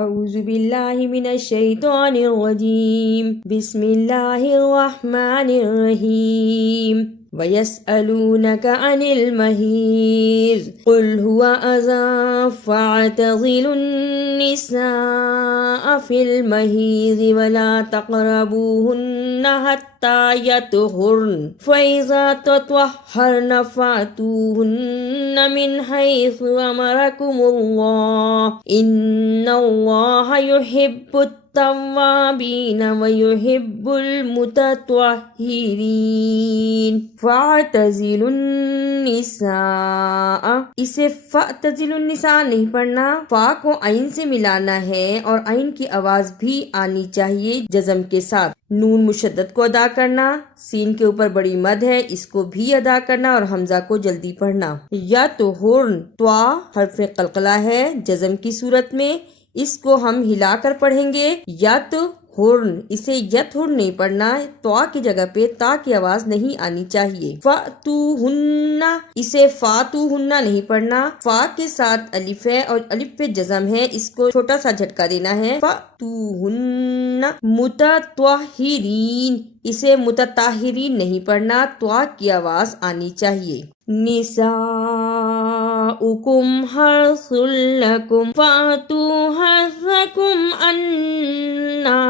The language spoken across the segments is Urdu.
اعوذ باللہ من الشیطان الرجیم بسم اللہ الرحمن الرحیم وَيَسْأَلُونَكَ عَنِ الْمَحِيضِ قُلْ هُوَ أَذًى فَاعْتَزِلُوا النِّسَاءَ فِي الْمَحِيضِ وَلَا تَقْرَبُوهُنَّ حَتَّى يَطْهُرْنَ فَإِذَا تَطَهَّرْنَ فَأْتُوهُنَّ مِنْ حَيْثُ أَمَرَكُمُ اللَّهُ إِنَّ اللَّهَ يُحِبُّ التوابین ویحب المتطہرین فاعتزلوا النساء، اسے فاعتزلوا النساء نہیں پڑھنا، فا کو عین سے ملانا ہے اور عین کی آواز بھی آنی چاہیے جزم کے ساتھ۔ نون مشدد کو ادا کرنا، سین کے اوپر بڑی مد ہے اس کو بھی ادا کرنا اور حمزہ کو جلدی پڑھنا۔ یا تو ہرن، توا حرف قلقلہ ہے جزم کی صورت میں، اس کو ہم ہلا کر پڑھیں گے۔ یت ہرن، اسے یت ہرن نہیں پڑھنا، تو کی جگہ پہ تا کی آواز نہیں آنی چاہیے۔ فاتوہن، اسے فاتوہن نہیں پڑھنا، فا کے ساتھ الف ہے اور الف پہ جزم ہے، اس کو چھوٹا سا جھٹکا دینا ہے۔ فاتوہن متطہرین، اسے متطہرین نہیں پڑھنا، تو کی آواز آنی چاہیے۔ نساؤکم حرث لکم فاتوا حرثکم انا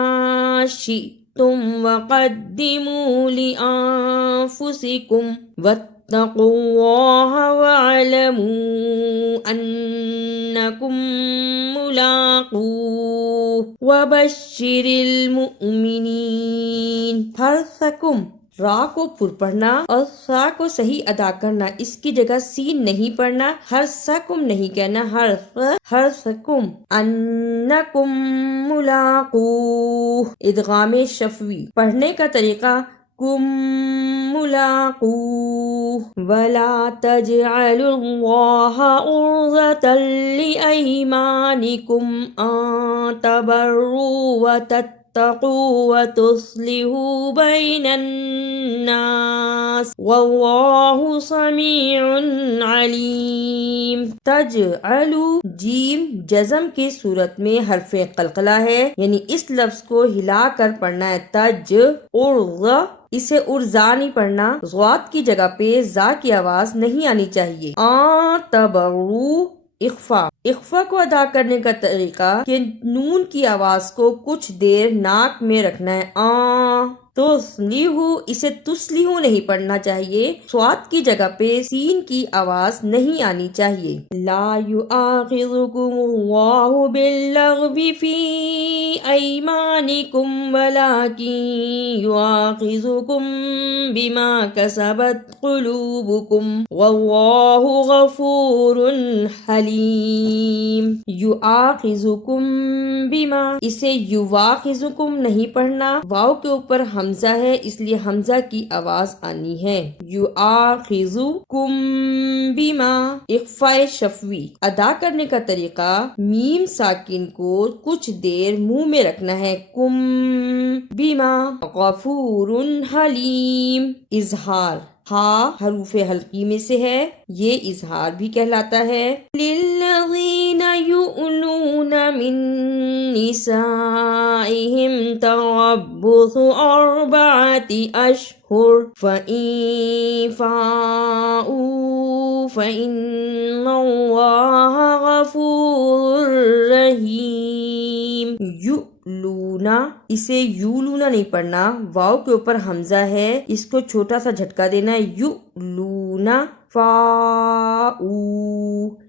شئتم وقدموا لانفسکم واتقوا اللہ واعلموا انکم ملاقوہ وبشر المؤمنین۔ حرثکم، را کو پر پڑھنا اور سا کو صحیح ادا کرنا، اس کی جگہ سین نہیں پڑھنا، حرثکم نہیں کہنا، حرثکم انکم ملاقوہ۔ ادغام شفوی، پڑھنے کا طریقہ کم ملاقوہ ولا تجعلوا اللہ عرضة لأیمانکم ان تبروا وتتقوا وتصلحوا بین الناس واللہ سمیع علیم۔ تجعلوا، جیم جزم کی صورت میں حرف قلقلہ ہے، یعنی اس لفظ کو ہلا کر پڑھنا ہے۔ تج عرض، اسے ارزا نہیں پڑھنا، ضاد کی جگہ پہ زا کی آواز نہیں آنی چاہیے۔ تبرو، اخفا کو ادا کرنے کا طریقہ کہ نون کی آواز کو کچھ دیر ناک میں رکھنا ہے۔ تسلیحو، اسے تسلیحو نہیں پڑھنا چاہیے، صاد کی جگہ پہ سین کی آواز نہیں آنی چاہیے۔ لا یؤاخذکم اللہ باللغو فی ایمانکم ولکن یؤاخذکم بما کسبت قلوبکم واللہ غفور حلیم۔ یؤاخذکم بما، اسے یواخذکم نہیں پڑھنا، واو کے اوپر حمزہ ہے اس لیے حمزہ کی آواز آنی ہے۔ یؤاخذکم بما، اخفاء شفوی، ادا کرنے کا طریقہ میم ساکن کو کچھ دیر منہ میں رکھنا ہے۔ کم بما غفور حلیم۔ اظہار، ہا حروف حلقی میں سے ہے، یہ اظہار بھی کہلاتا ہے۔ للذین یؤلون من نسائہم تربص اربعۃ اشہر فإن فاؤوا فإن اللہ غفور رحیم۔ یؤلونا، اسے یولونا نہیں پڑھنا، واو کے اوپر حمزہ ہے، اس کو چھوٹا سا جھٹکا دینا ہے۔ یؤلونا فاؤ،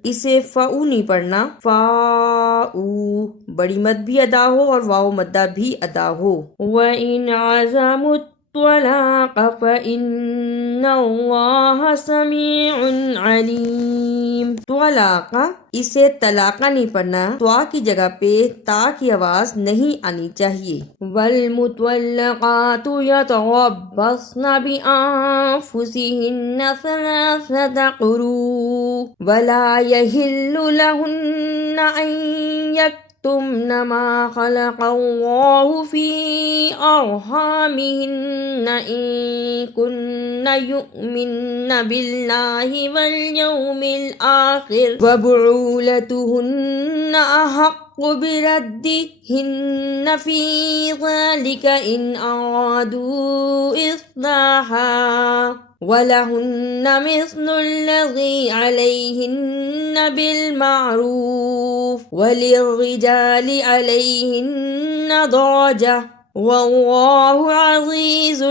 اسے فاؤ نہیں پڑھنا، فاؤ بڑی مد بھی ادا ہو اور واو مدہ بھی ادا ہو۔ وَإِنْ عَزَمُوا الطَّلَاقَ فَإِنَّ اللَّهَ سَمِيعٌ عَلِيمٌ۔ طلاق، اسے طلاقہ نہیں پڑھنا، طوا کی جگہ پہ تا کی آواز نہیں آنی چاہیے۔ وَالْمُطَلَّقَاتُ يَتَرَبَّصْنَ بِأَنفُسِهِنَّ ثَلَاثَةَ قُرُوءٍ وَلَا يَحِلُّ لَهُنَّ أَن يكتمن ما خلق الله في أرحامهن إن كن يؤمن بالله واليوم الآخر وبعولتهن أحق بردهن في ذلك إن أرادوا إصلاحا ولهن مثل الذي عليهن بالمعروف وللرجال عليهن درجة واللہ عزیز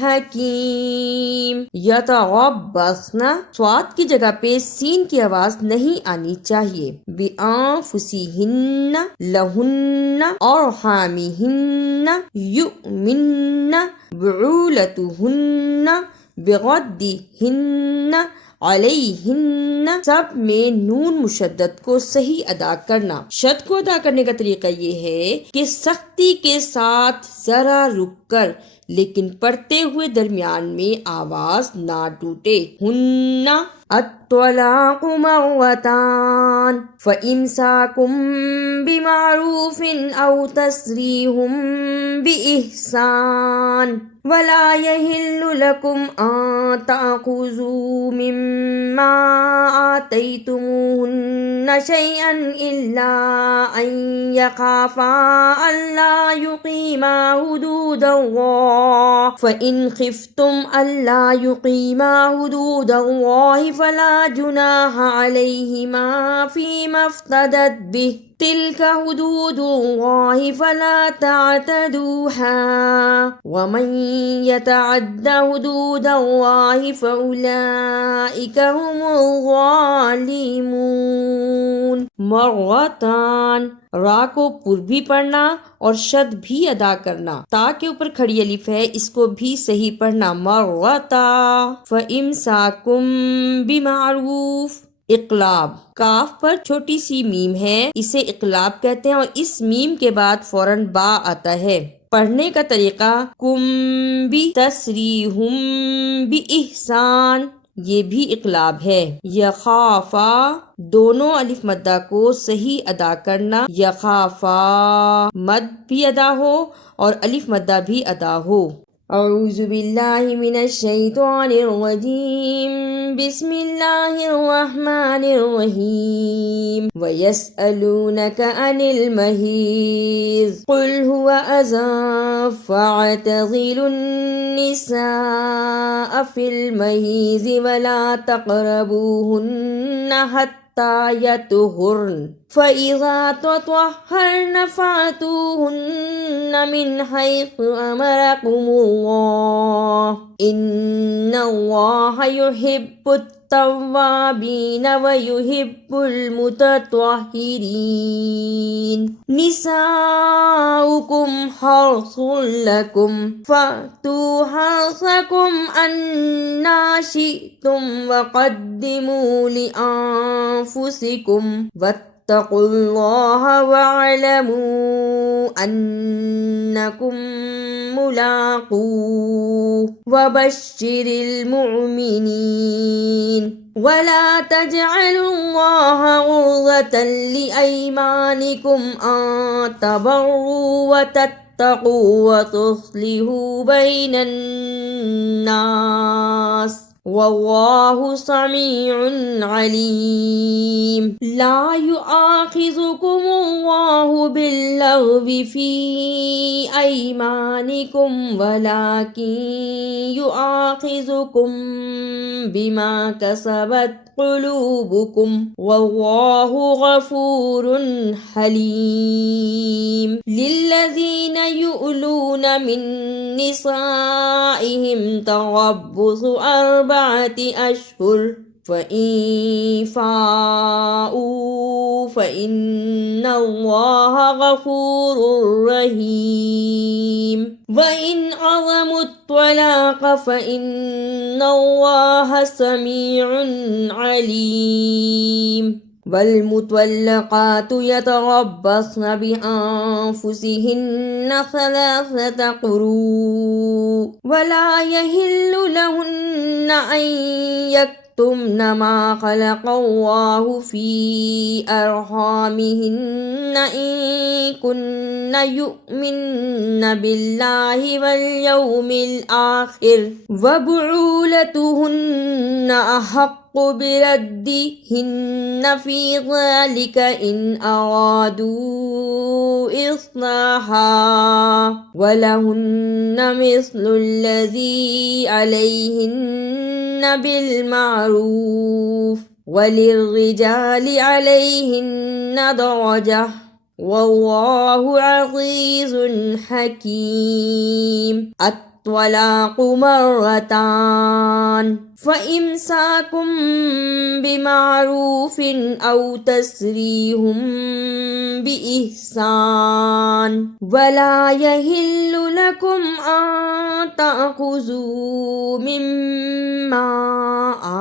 حکیم۔ یتربصن، صاد کی جگہ پہ سین کی آواز نہیں آنی چاہیے۔ بانفسہن، لہن، ارحامہن، یؤمن، بعولتہن، بغدہن، علیہن، سب میں نون مشدد کو صحیح ادا کرنا۔ شد کو ادا کرنے کا طریقہ یہ ہے کہ سختی کے ساتھ ذرا رک کر لیکن پڑھتے ہوئے درمیان میں آواز نہ ٹوٹے۔ ہن الطلاق مرتان فإمساكم بمعروف أو تسريح بإحسان ولا يحل لكم أن تأخذوا مما آتيتموهن شيئا إلا أن يخافا ألا يقيما حدود الله فإن خفتم ألا يقيما حدود الله فلا جناح عليهما فيما افتدت به تلك حدود الله فلا تعتدوها ومن يتعد حدود الله فأولئك هم الظالمون۔ مرتان، را کو پر بھی پڑھنا اور شد بھی ادا کرنا۔ تا کے اوپر کھڑی الف ہے، اس کو بھی صحیح پڑھنا، مرتا۔ فإمساكم بمعروف، اقلاب، کاف پر چھوٹی سی میم ہے، اسے اقلاب کہتے ہیں اور اس میم کے بعد فوراً با آتا ہے۔ پڑھنے کا طریقہ کم بھی تسریحم بھی احسان، یہ بھی اقلاب ہے۔ یخافا، دونوں الف مدہ کو صحیح ادا کرنا، یخافا مد بھی ادا ہو اور الف مدہ بھی ادا ہو۔ اعوذ باللہ من الشیطان الرجیم، بسم اللہ الرحمن الرحیم۔ وَيَسْأَلُونَكَ عَنِ الْمَحِيضِ قُلْ هُوَ أَذًى فَاعْتَزِلُوا النِّسَاءَ فِي الْمَحِيضِ وَلَا تَقْرَبُوهُنَّ حَتَّى يطهرن فإذا تطهرن فأتوهن من حيث أمركم الله إن الله يحب التوابين ويحب المتطهرين۔ نساؤكم حرث لكم فأتوا حرثكم أنى شئتم وقدموا لأنفسكم واتقوا الله واعلموا أنكم ملاقوه وبشر المؤمنين۔ ولا تجعلوا الله عرضة لأيمانكم أن تبروا وتتقوا وتصلحوا بين الناس واللہ سمیع علیم۔ لا یؤاخذکم اللہ باللغو فی ایمانکم ولکن یؤاخذکم بما کسبت قلوبکم واللہ غفور حلیم۔ للذین یؤلون من نسائهم تربص 4 أشهر فإن فاءوا فإن الله غفور رحيم۔ وإن عزموا الطلاق فإن الله سميع عليم۔ والمطلقات يتربصن بأنفسهن 3 قروء ولا يحل لهن أن يكتمن ما خلق الله في أرحامهن إن كن يؤمن بالله واليوم الآخر وبعولتهن أحق بردهن في ذلك إن أرادوا إصلاحا ولهن مثل الذي عليهن بالمعروف وللرجال عليهن درجة والله عزيز حكيم. الطلاق مرتان فإمساك بمعروف أو تسريح بإحسان ولا يحل لكم أن تأخذوا مما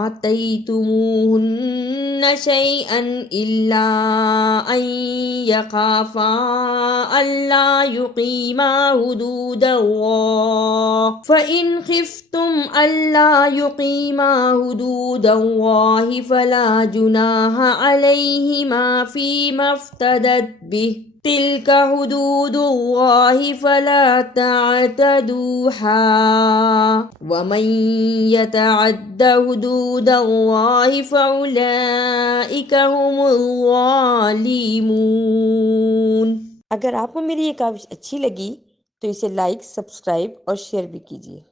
آتيتموهن شيئا إلا أن يخافا ألا يقيما حدود الله فإن خفتم ألا يقيما حدود الله فلا جناح عليهما فيما افتدت به تلك حدود الله فلا تعتدوها ومن يتعد حدود الله فأولئك هم الظالمون. اگر آپ کو میری یہ کاوش اچھی لگی تو اسے لائک، سبسکرائب اور شیئر بھی کیجیے.